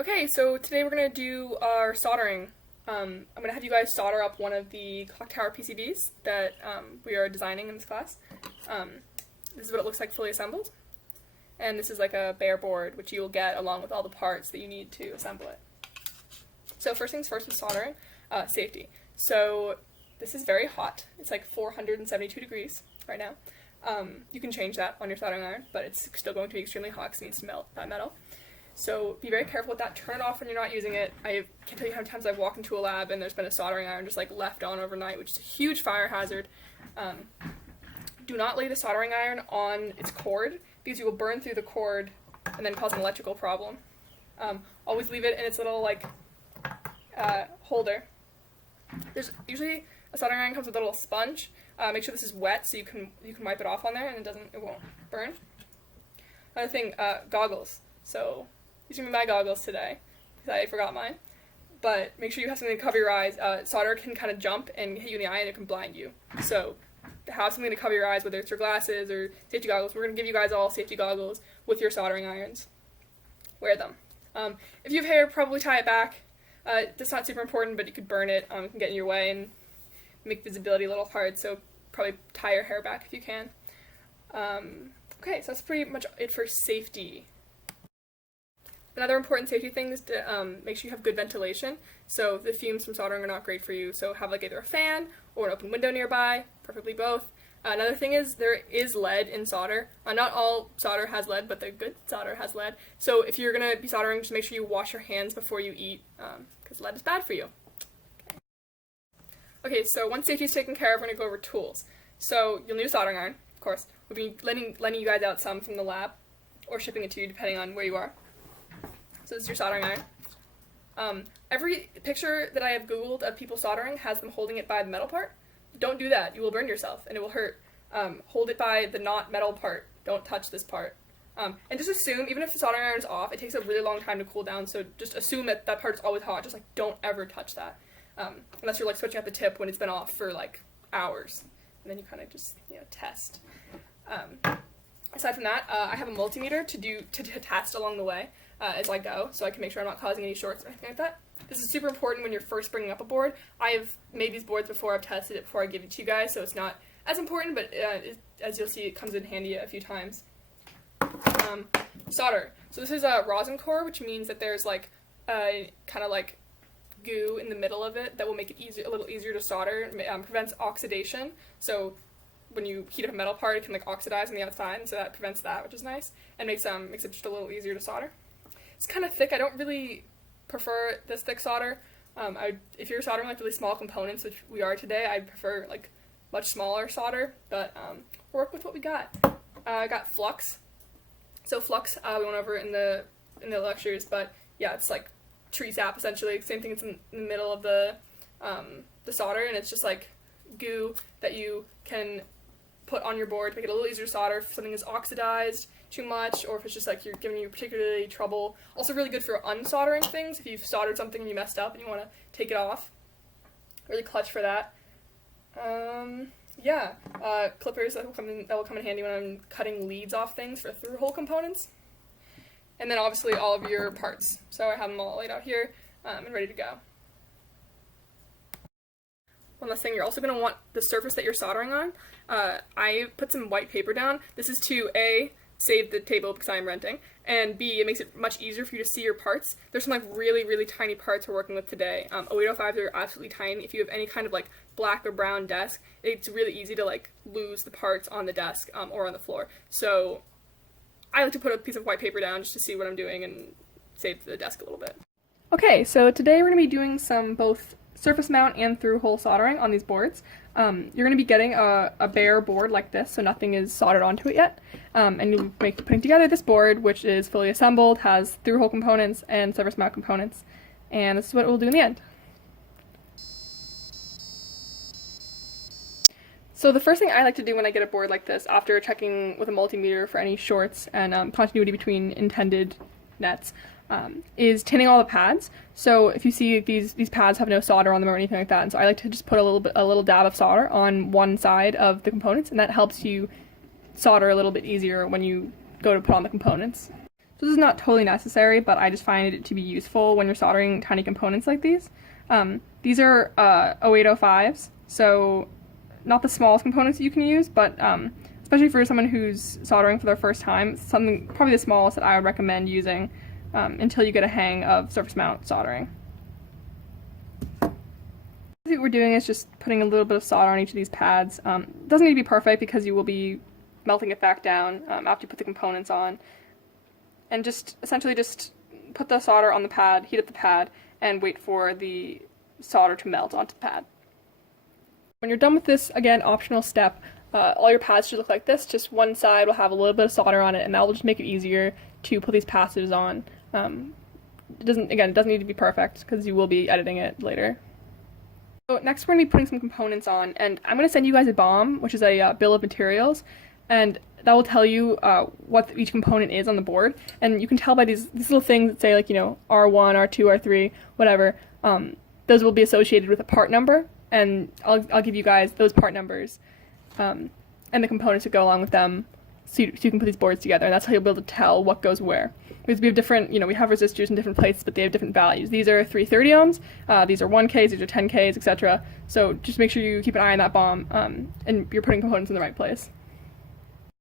Okay, so today we're going to do our soldering. I'm going to have you guys solder up one of the clock tower PCBs that we are designing in this class. This is what it looks like fully assembled. And this is like a bare board, which you will get along with all the parts that you need to assemble it. So first things first with soldering, safety. So this is very hot. It's like 472 degrees right now. You can change that on your soldering iron, but it's still going to be extremely hot because it needs to melt that metal. So be very careful with that. Turn it off when you're not using it. I can't tell you how many times I've walked into a lab and there's been a soldering iron just like left on overnight, which is a huge fire hazard. Do not lay the soldering iron on its cord because you will burn through the cord and then cause an electrical problem. Always leave it in its little like holder. There's usually a soldering iron comes with a little sponge. Make sure this is wet so you can wipe it off on there and it won't burn. Another thing, goggles. So these are my goggles today because I forgot mine. But make sure you have something to cover your eyes. Solder can kind of jump and hit you in the eye and it can blind you. So have something to cover your eyes, whether it's your glasses or safety goggles. We're going to give you guys all safety goggles with your soldering irons. Wear them. If you have hair, probably tie it back. That's not super important, but you could burn it. It can get in your way and make visibility a little hard, so probably tie your hair back if you can. Okay, so that's pretty much it for safety. Another important safety thing is to make sure you have good ventilation. So the fumes from soldering are not great for you, so have like either a fan or an open window nearby, preferably both. Another thing is there is lead in solder. Not all solder has lead, but the good solder has lead. So if you're going to be soldering, just make sure you wash your hands before you eat, because lead is bad for you. Okay, so once safety is taken care of, we're going to go over tools. So you'll need a soldering iron, of course. We'll be lending you guys out some from the lab, or shipping it to you depending on where you are. So this is your soldering iron. Every picture that I have Googled of people soldering has them holding it by the metal part. Don't do that. You will burn yourself, and it will hurt. Hold it by the not metal part. Don't touch this part. And just assume, even if the soldering iron is off, it takes a really long time to cool down, so just assume that that part is always hot. Just, like, don't ever touch that. Unless you're, like, switching out the tip when it's been off for, like, hours. And then you kind of just, test. Aside from that, I have a multimeter to test along the way. As I go, so I can make sure I'm not causing any shorts or anything like that. This is super important when you're first bringing up a board. I've made these boards before, I've tested it before I give it to you guys, so it's not as important, but as you'll see, it comes in handy a few times. Solder. So this is a rosin core, which means that there's like kind of like goo in the middle of it that will make it a little easier to solder. It prevents oxidation, so when you heat up a metal part, it can like oxidize on the outside, and so that prevents that, which is nice, and makes it just a little easier to solder. It's kind of thick. I don't really prefer this thick solder. If you're soldering like really small components, which we are today, I'd prefer like much smaller solder, but we'll work with what we got. I got flux. So flux, we went over in the lectures, but yeah, it's like tree sap essentially. Same thing. It's in the middle of the solder, and it's just like goo that you can put on your board to make it a little easier to solder if something is oxidized too much, or if it's just like you're giving you particularly trouble. Also really good for unsoldering things. If you've soldered something and you messed up and you want to take it off, really clutch for that. Clippers that will come in handy when I'm cutting leads off things for through-hole components. And then obviously all of your parts. So I have them all laid out here and ready to go. One last thing, you're also going to want the surface that you're soldering on. I put some white paper down. This is to A, save the table because I'm renting, and B, it makes it much easier for you to see your parts. There's some like really, really tiny parts we're working with today. 0805s are absolutely tiny. If you have any kind of like black or brown desk, it's really easy to like lose the parts on the desk or on the floor. So I like to put a piece of white paper down just to see what I'm doing and save the desk a little bit. Okay, so today we're going to be doing some both surface mount and through-hole soldering on these boards. You're going to be getting a bare board like this, so nothing is soldered onto it yet. And you'll be putting together this board, which is fully assembled, has through-hole components and surface mount components. And this is what we'll do in the end. So the first thing I like to do when I get a board like this, after checking with a multimeter for any shorts and continuity between intended nets, is tinning all the pads. So if you see these pads have no solder on them or anything like that, and so I like to just put a little dab of solder on one side of the components, and that helps you solder a little bit easier when you go to put on the components. So this is not totally necessary, but I just find it to be useful when you're soldering tiny components like these. These are 0805s, so not the smallest components that you can use, but especially for someone who's soldering for their first time, something probably the smallest that I would recommend using until you get a hang of surface mount soldering. What we're doing is just putting a little bit of solder on each of these pads. It doesn't need to be perfect because you will be melting it back down after you put the components on. And just essentially just put the solder on the pad, heat up the pad, and wait for the solder to melt onto the pad. When you're done with this, again, optional step, all your pads should look like this. Just one side will have a little bit of solder on it, and that will just make it easier to put these passives on. It doesn't need to be perfect because you will be editing it later. So next we're going to be putting some components on, and I'm going to send you guys a BOM, which is a bill of materials, and that will tell you what each component is on the board, and you can tell by these little things that say, like, you know, R1, R2, R3, whatever. Those will be associated with a part number, and I'll give you guys those part numbers and the components that go along with them, so you can put these boards together, and that's how you'll be able to tell what goes where. Because we have different, we have resistors in different places, but they have different values. These are 330 ohms, these are 1Ks, these are 10Ks, etc. So just make sure you keep an eye on that BOM, and you're putting components in the right place.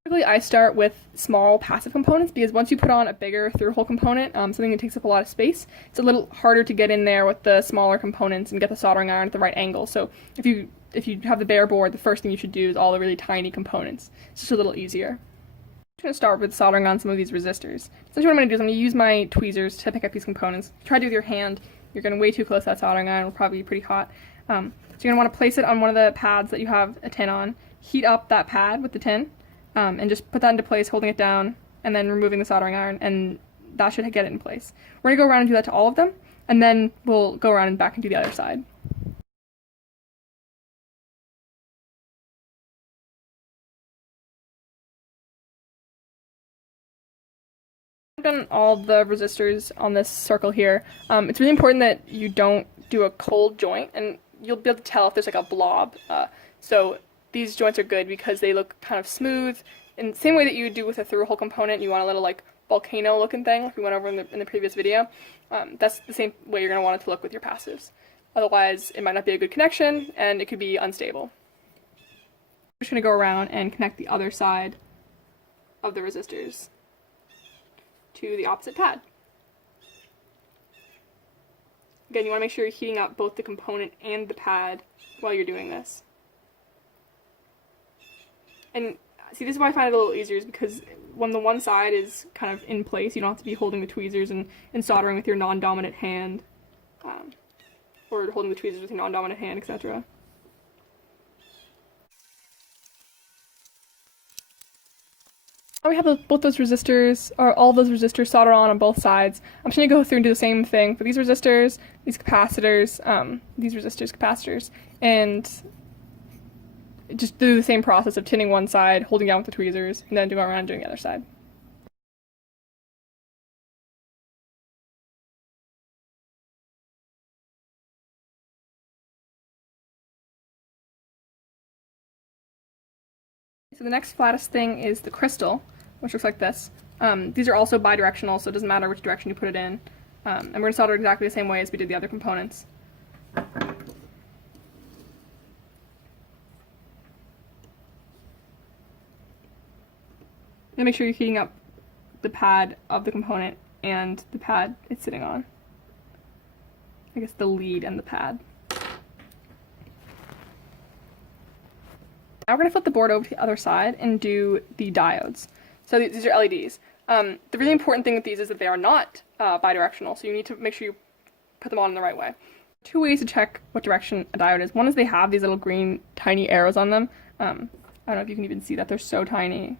Typically, I start with small passive components because once you put on a bigger through-hole component, something that takes up a lot of space, it's a little harder to get in there with the smaller components and get the soldering iron at the right angle. So if you have the bare board, the first thing you should do is all the really tiny components. It's just a little easier. I'm going to start with soldering on some of these resistors. Essentially what I'm going to do is I'm going to use my tweezers to pick up these components. Try to do with your hand. You're getting way too close to that soldering iron. It'll probably be pretty hot. So you're going to want to place it on one of the pads that you have a tin on. Heat up that pad with the tin. And just put that into place, holding it down, and then removing the soldering iron, and that should get it in place. We're going to go around and do that to all of them, and then we'll go around and back and do the other side. I've done all the resistors on this circle here. It's really important that you don't do a cold joint, and you'll be able to tell if there's like a blob. So these joints are good because they look kind of smooth. In the same way that you would do with a through-hole component, you want a little like volcano looking thing, like we went over in the previous video. That's the same way you're going to want it to look with your passives. Otherwise, it might not be a good connection, and it could be unstable. I'm just going to go around and connect the other side of the resistors to the opposite pad. Again, you want to make sure you're heating up both the component and the pad while you're doing this. And see, this is why I find it a little easier, is because when the one side is kind of in place, you don't have to be holding the tweezers and soldering with your non-dominant hand, or holding the tweezers with your non-dominant hand, etc. Now we have both those resistors, or all those resistors soldered on both sides. I'm just going to go through and do the same thing for these resistors, these capacitors, these resistors, capacitors, and just do the same process of tinning one side, holding down with the tweezers, and then going around and doing the other side. So the next flattest thing is the crystal, which looks like this. These are also bidirectional, so it doesn't matter which direction you put it in. And we're going to solder exactly the same way as we did the other components. And make sure you're heating up the pad of the component and the pad it's sitting on. I guess the lead and the pad. Now we're going to flip the board over to the other side and do the diodes. So these are LEDs. The really important thing with these is that they are not bidirectional, so you need to make sure you put them on in the right way. Two ways to check what direction a diode is. One is they have these little green tiny arrows on them. I don't know if you can even see that, they're so tiny.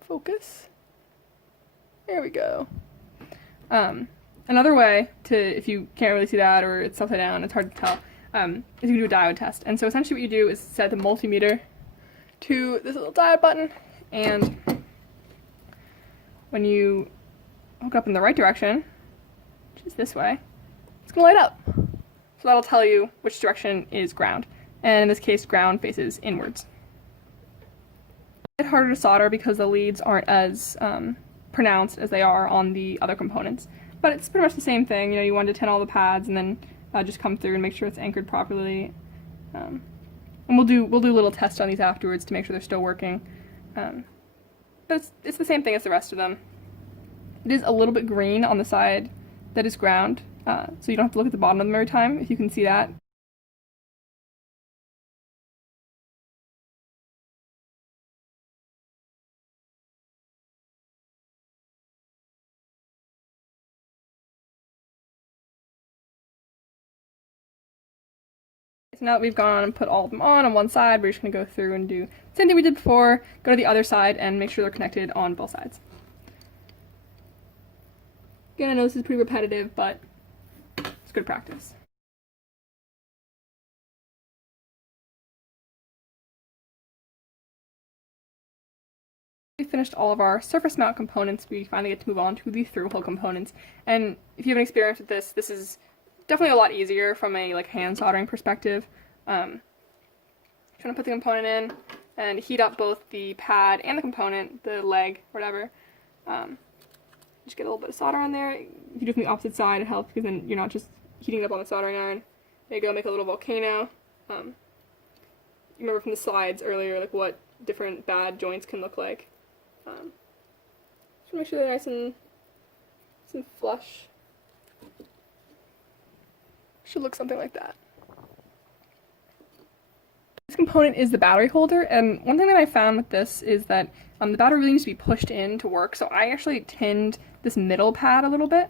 Focus. There we go. Another way to, if you can't really see that or it's upside down, it's hard to tell, is you can do a diode test. And so essentially what you do is set the multimeter to this little diode button, and when you hook up in the right direction, which is this way, it's going to light up. So that'll tell you which direction is ground. And in this case, ground faces inwards. It's harder to solder because the leads aren't as pronounced as they are on the other components. But it's pretty much the same thing. You know, you 1 to 10 all the pads, and then just come through and make sure it's anchored properly. And we'll do a little test on these afterwards to make sure they're still working. But it's the same thing as the rest of them. It is a little bit green on the side that is ground, so you don't have to look at the bottom of them every time, if you can see that. So now that we've gone and put all of them on one side, we're just going to go through and do the same thing we did before, go to the other side and make sure they're connected on both sides. Again, I know this is pretty repetitive, but it's good practice. We finished all of our surface mount components. We finally get to move on to the through-hole components. And if you have any experience with this, this is definitely a lot easier from a hand soldering perspective. Trying to put the component in and heat up both the pad and the component, the leg, whatever. Just get a little bit of solder on there. If you do it from the opposite side, it helps because then you're not just heating it up on the soldering iron. There you go, make a little volcano. You remember from the slides earlier, like what different bad joints can look like. Just make sure they're nice and flush. Should look something like that. This component is the battery holder, and one thing that I found with this is that the battery really needs to be pushed in to work, so I actually tinned this middle pad a little bit,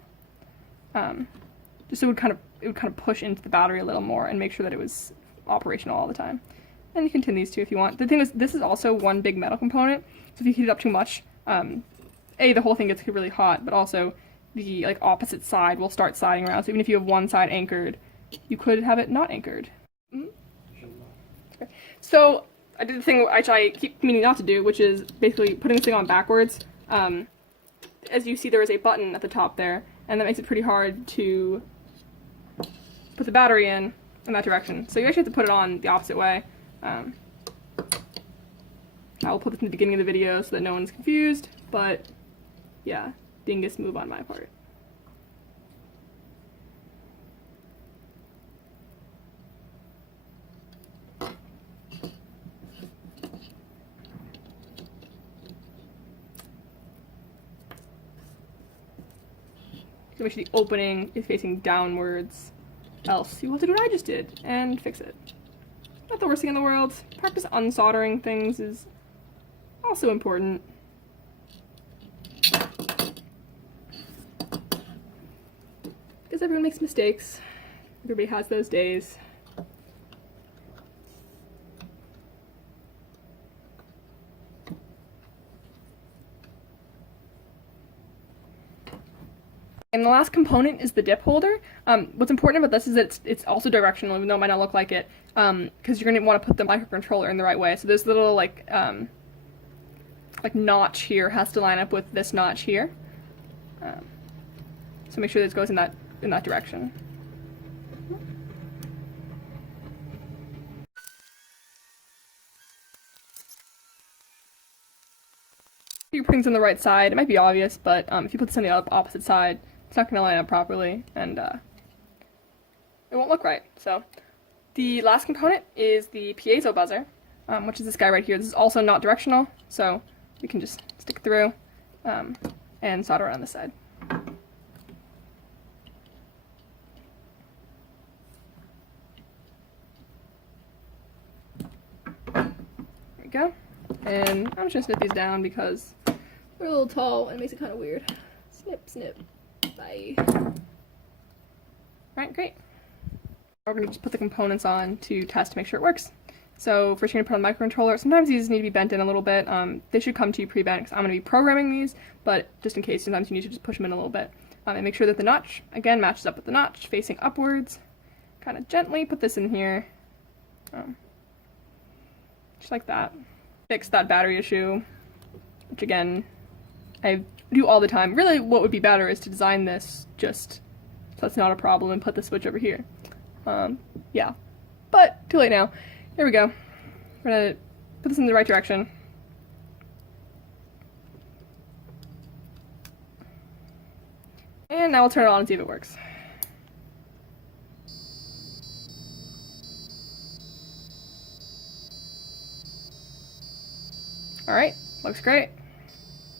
just so it would kind of push into the battery a little more and make sure that it was operational all the time. And you can tin these too if you want. The thing is, this is also one big metal component, so if you heat it up too much, the whole thing gets really hot, but also the opposite side will start sliding around. So even if you have one side anchored, you could have it not anchored. Okay. So I did the thing which I keep meaning not to do, which is basically putting this thing on backwards. As you see, there is a button at the top there, and that makes it pretty hard to put the battery in that direction. So you actually have to put it on the opposite way. I will put this in the beginning of the video so that no one's confused, but yeah, dingus move on my part. So make sure the opening is facing downwards, else you will have to do what I just did and fix it. Not the worst thing in the world. Practice unsoldering things is also important. Because everyone makes mistakes. Everybody has those days. And the last component is the dip holder. What's important about this is that it's also directional, even though it might not look like it, because you're going to want to put the microcontroller in the right way. So this little like notch here has to line up with this notch here. So make sure that it goes in that direction. You're putting this on the right side. It might be obvious, but if you put this on the opposite side, it's not going to line up properly, and it won't look right. So the last component is the piezo buzzer, which is this guy right here. This is also not directional, so you can just stick through and solder it on this side. There we go. And I'm just going to snip these down because they're a little tall and it makes it kind of weird. Snip, snip. Bye. Alright, great. We're going to just put the components on to test to make sure it works. So first you're going to put on the microcontroller. Sometimes these need to be bent in a little bit. They should come to you pre-bent because I'm going to be programming these, but just in case, sometimes you need to just push them in a little bit. And make sure that the notch, again, matches up with the notch, facing upwards. Kind of gently put this in here. Just like that. Fix that battery issue, which again, I do all the time. Really, what would be better is to design this just so it's not a problem and put the switch over here. Yeah, but too late now. Here we go. We're gonna put this in the right direction. And now we'll turn it on and see if it works. Alright, looks great.